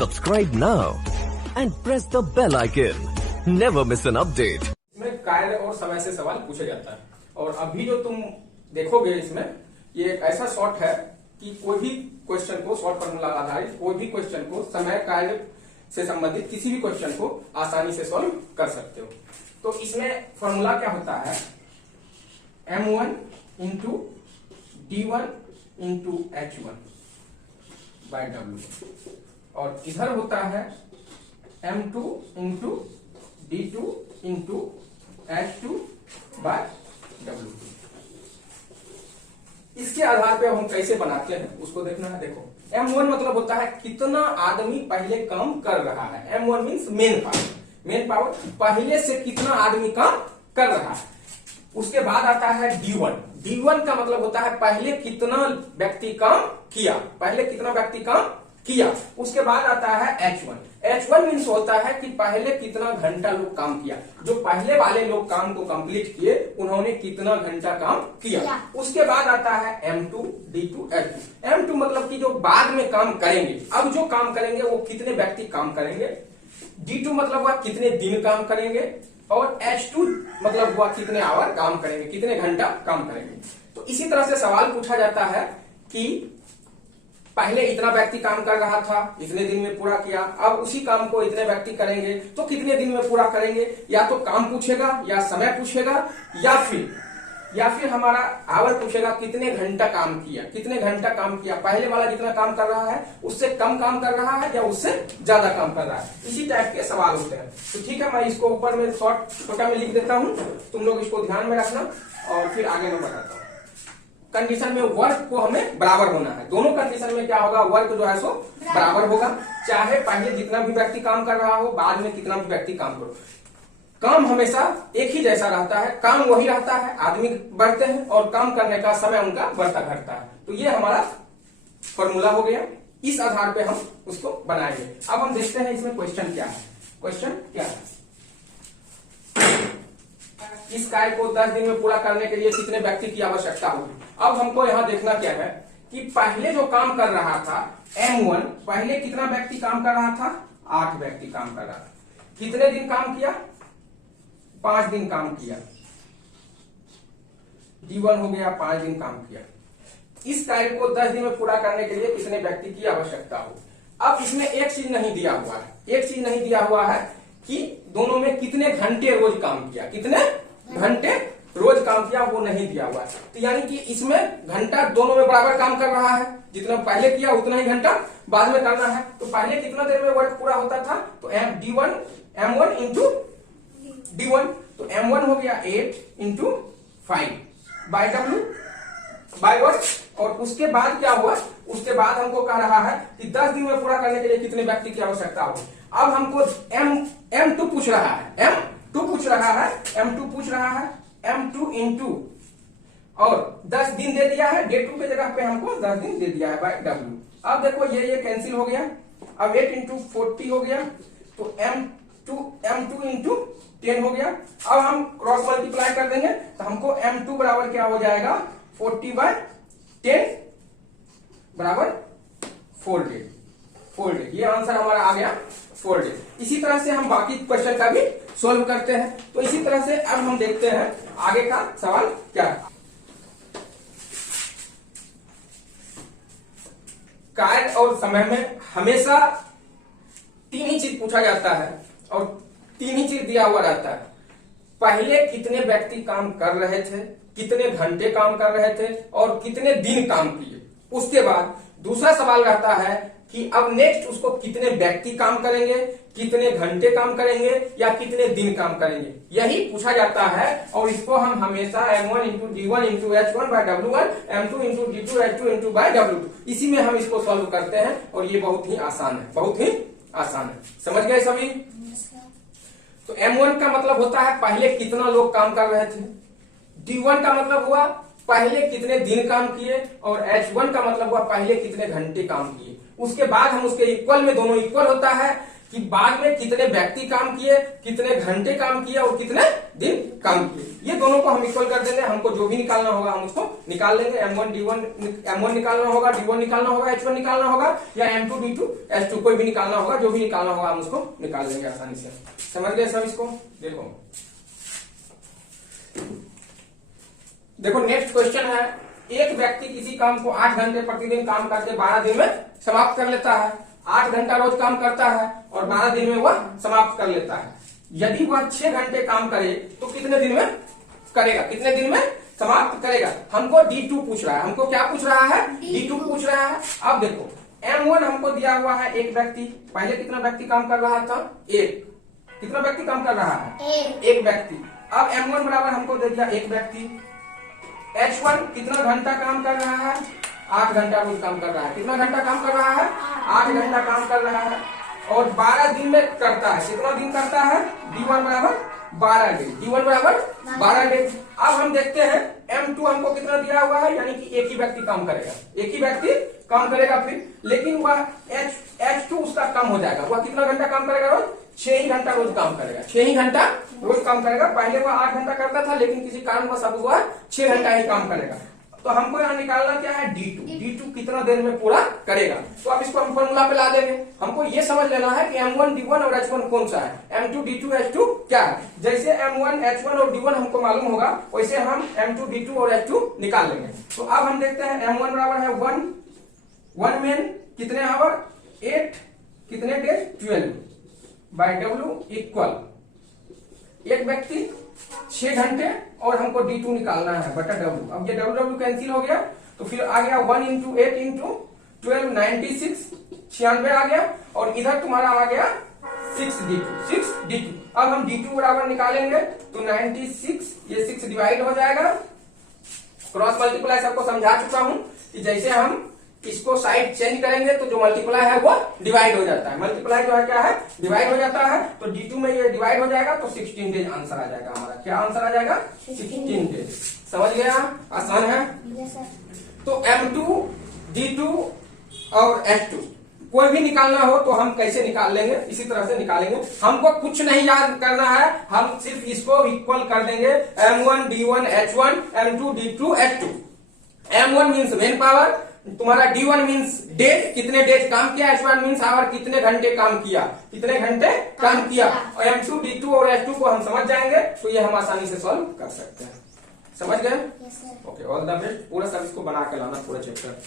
Subscribe now and press the bell icon. Never miss an update. इसमें कार्य और समय से सवाल पूछा जाता है और अभी जो तुम देखोगे इसमें ये एक ऐसा शॉर्ट है कि कोई भी क्वेश्चन को शॉर्ट फॉर्मूला आधारित कोई भी क्वेश्चन को समय कार्य से संबंधित किसी भी क्वेश्चन को आसानी से सॉल्व कर सकते हो। तो इसमें फॉर्मूला क्या होता है, m1 into d1 into h1 bye w, और इधर होता है m2 into d2 into h2 bye w। इसके आधार पे अब हम कैसे बनाते हैं उसको देखना है। देखो m1 मतलब होता है कितना आदमी पहले काम कर रहा है। m1 मीन्स मेन पावर, पहले से कितना आदमी काम कर रहा है। उसके बाद आता है d1 का मतलब होता है पहले कितना व्यक्ति काम किया, उसके बाद आता है h1 मीन्स होता है कि पहले कितना घंटा लोग काम किया, जो पहले वाले लोग काम को कंप्लीट किए उन्होंने कितना घंटा काम किया। उसके बाद आता है m2 d2 h2। m2 मतलब कि जो बाद में काम करेंगे, अब जो काम करेंगे वो कितने व्यक्ति काम करेंगे। d2 मतलब वह कितने दिन काम करेंगे, और h2 मतलब हुआ कितने आवर काम करेंगे, कितने घंटा काम करेंगे। तो इसी तरह से सवाल पूछा जाता है कि पहले इतना व्यक्ति काम कर रहा था, इतने दिन में पूरा किया, अब उसी काम को इतने व्यक्ति करेंगे तो कितने दिन में पूरा करेंगे। या तो काम पूछेगा या समय पूछेगा या फिर हमारा आवर पूछेगा कितने घंटा काम किया, पहले वाला जितना काम कर रहा है उससे कम काम कर रहा है या उससे ज्यादा काम कर रहा है। इसी टाइप के सवाल होते हैं। तो ठीक है, मैं इसको ऊपर में छोटा में लिख देता हूं, तुम लोग इसको ध्यान में रखना और फिर आगे मैं बताता हूं। कंडीशन में वर्क को हमें बराबर होना है। दोनों कंडीशन में क्या होगा, वर्क जो है सो बराबर होगा, चाहे पहले जितना भी व्यक्ति काम कर रहा हो, बाद में कितना भी व्यक्ति काम करो। काम हमेशा एक ही जैसा रहता है, काम वही रहता है, आदमी बढ़ते हैं और काम करने का समय उनका बढ़ता घटता है। तो ये हमारा फॉर्मूला हो गया, इस आधार पे हम उसको बनाएंगे। अब हम देखते हैं इसमें क्वेश्चन क्या है। इस कार्य को 10 दिन में पूरा करने के लिए कितने व्यक्ति की आवश्यकता होगी। अब हमको यहाँ देखना क्या है कि पहले जो काम कर रहा था m1, पहले कितना व्यक्ति काम कर रहा था, 8 व्यक्ति काम कर रहा था। कितने दिन काम किया, 5 दिन काम किया। d1 हो गया, 5 दिन काम किया। इस कार्य को 10 दिन में पूरा करने के लिए कितने व्यक्ति की आवश्यकता हो। अब इसमें एक चीज नहीं दिया हुआ है कि दोनों में कितने घंटे रोज काम किया, वो नहीं दिया हुआ है। तो यानी कि इसमें घंटा दोनों में बराबर काम कर रहा है, जितना पहले किया उतना ही घंटा बाद में करना है। तो पहले कितना देर में वर्क पूरा होता था, तो m1 इंटू d1, तो m1 हो गया 8 into 5 by w by work. और उसके बाद क्या हुआ, उसके बाद हमको कह रहा है कि 10 दिन में पूरा करने के लिए कितने व्यक्ति की आवश्यकता होगी। अब हमको m2 पूछ रहा है, m2 इंटू और 10 दिन दे दिया है, डे 2 के जगह पे हमको 10 दिन दे दिया है बाय w। अब देखो ये कैंसिल हो गया, अब 8 इंटू 40 हो गया, तो m2 इंटू 10 हो गया। अब हम क्रॉस मल्टीप्लाई कर देंगे तो हमको m2 बराबर क्या हो जाएगा, 40 बाय 10 बराबर 4 डेज। ये आंसर हमारा आ गया 4 डेज। इसी तरह से हम बाकी क्वेश्चन का भी सोल्व करते हैं। तो इसी तरह से अब हम देखते हैं आगे का सवाल क्या है। कार्य और समय में हमेशा 3 ही चीज पूछा जाता है और 3 ही चीज दिया हुआ रहता है। पहले कितने व्यक्ति काम कर रहे थे, कितने घंटे काम कर रहे थे और कितने दिन काम किए। उसके बाद दूसरा सवाल रहता है कि अब नेक्स्ट उसको कितने व्यक्ति काम करेंगे, कितने घंटे काम करेंगे या कितने दिन काम करेंगे, यही पूछा जाता है। और इसको हम हमेशा m1 into d1 into h1 by w1, m2 into d2 h2 into by w2, इसी में हम इसको सॉल्व करते हैं। और ये बहुत ही आसान है, समझ गए सभी। तो m1 का मतलब होता है पहले कितना लोग काम कर रहे थे, d1 का मतलब हुआ पहले कितने दिन काम किए, और h1 का मतलब हुआ पहले कितने घंटे काम किए। उसके बाद हम उसके इक्वल में, दोनों इक्वल होता है कि बाद में कितने व्यक्ति काम किए, कितने घंटे काम किए और कितने दिन काम किए। ये दोनों को हम इक्वल कर देंगे। हमको जो भी निकालना होगा हम उसको निकाल लेंगे। M1 निकालना होगा, D1 निकालना होगा, H1 निकालना होगा या M2 D2 H2 कोई भी निकालना होगा। जो भी निकालना होगा हम उसको निकाल लेंगे आसानी से। समझ गए सब इसको? देखो नेक्स्ट क्वेश्चन है, एक व्यक्ति किसी काम को 8 घंटे प्रतिदिन काम करके 12 दिन में समाप्त कर लेता है। 8 घंटा रोज काम करता है और 12 दिन में वह समाप्त कर लेता है। यदि वह 6 घंटे काम करे तो कितने दिन में करेगा, कितने दिन में समाप्त करेगा? हमको D2 पूछ रहा है। हमको क्या पूछ रहा है? D2 पूछ रहा है। अब देखो M1 हमको दिया हुआ है एक व्यक्ति। पहले कितना व्यक्ति काम कर रहा था? एक। कितना व्यक्ति काम कर रहा है? एक व्यक्ति। अब M1 बराबर हमको दे दिया एक व्यक्ति। H1 कितना घंटा काम कर रहा है? 8 घंटा रोज काम कर रहा है। कितना घंटा काम कर रहा है? 8 घंटा काम कर रहा है और 12 दिन में करता है। कितना दिन करता है? D1 बराबर 12 दिन। D1 बराबर 12 दिन। अब हम देखते हैं M2 हमको कितना दिया हुआ है, यानी कि एक ही व्यक्ति काम करेगा। एक ही व्यक्ति काम करेगा फिर, लेकिन वह H2 उसका कम हो जाएगा। वह कितना घंटा काम करेगा रोज? 6 ही घंटा रोज काम करेगा। 6 ही घंटा रोज काम करेगा। पहले वह 8 घंटा करता था, लेकिन किसी कारणवश अब वह 6 घंटा ही काम करेगा। तो हमको यहाँ निकालना क्या है? D2 कितना देर में पूरा करेगा। तो अब इसको हम फॉर्मूला पे ला देंगे। हमको ये समझ लेना है कि M1 D1 और H1 कौन सा है, M2 D2 H2 क्या है। जैसे M1 H1 और D1 हमको मालूम होगा, वैसे हम M2 D2 और H2 निकाल लेंगे। तो अब हम देखते हैं M1 बराबर है 1 मेन कितने आवर 8 कितने डेज 12 बाय W इक्वल एक व्यक्ति 6 घंटे और हमको D2 निकालना है बटा W। अब ये W कैंसिल हो गया तो फिर आ गया 1 इंटू 8 इंटू 12 96 आ गया और इधर तुम्हारा आ गया 6 D2। अब हम D2 बराबर निकालेंगे तो 96 ये 6 डिवाइड हो जाएगा। क्रॉस मल्टीप्लाई सबको समझा चुका हूं कि जैसे हम इसको साइड चेंज करेंगे तो जो मल्टीप्लाई है वो डिवाइड हो जाता है। मल्टीप्लाई जो है क्या है? डिवाइड हो जाता है। तो D2 में ये डिवाइड हो जाएगा तो 16 डेज आंसर आ जाएगा हमारा। क्या आंसर आ जाएगा? 16 डेज। समझ गया? आसान है। तो M2 D2 और H2 कोई भी निकालना हो तो हम कैसे निकाल लेंगे? इसी तरह से निकालेंगे। हमको कुछ नहीं याद करना है, हम सिर्फ इसको इक्वल कर देंगे। M1 D1 H1 M2 D2 H2। M1 means main power, तुम्हारा D1 मीन्स डेज, कितने डेज काम किया। H1 मीन्स आवर, कितने घंटे काम किया, कितने घंटे काम किया। और M2 D2 और H2 को हम समझ जाएंगे तो ये हम आसानी से सॉल्व कर सकते हैं। समझ गए? Okay, all the best. पूरा सब इसको बना के लाना पूरा चैप्टर।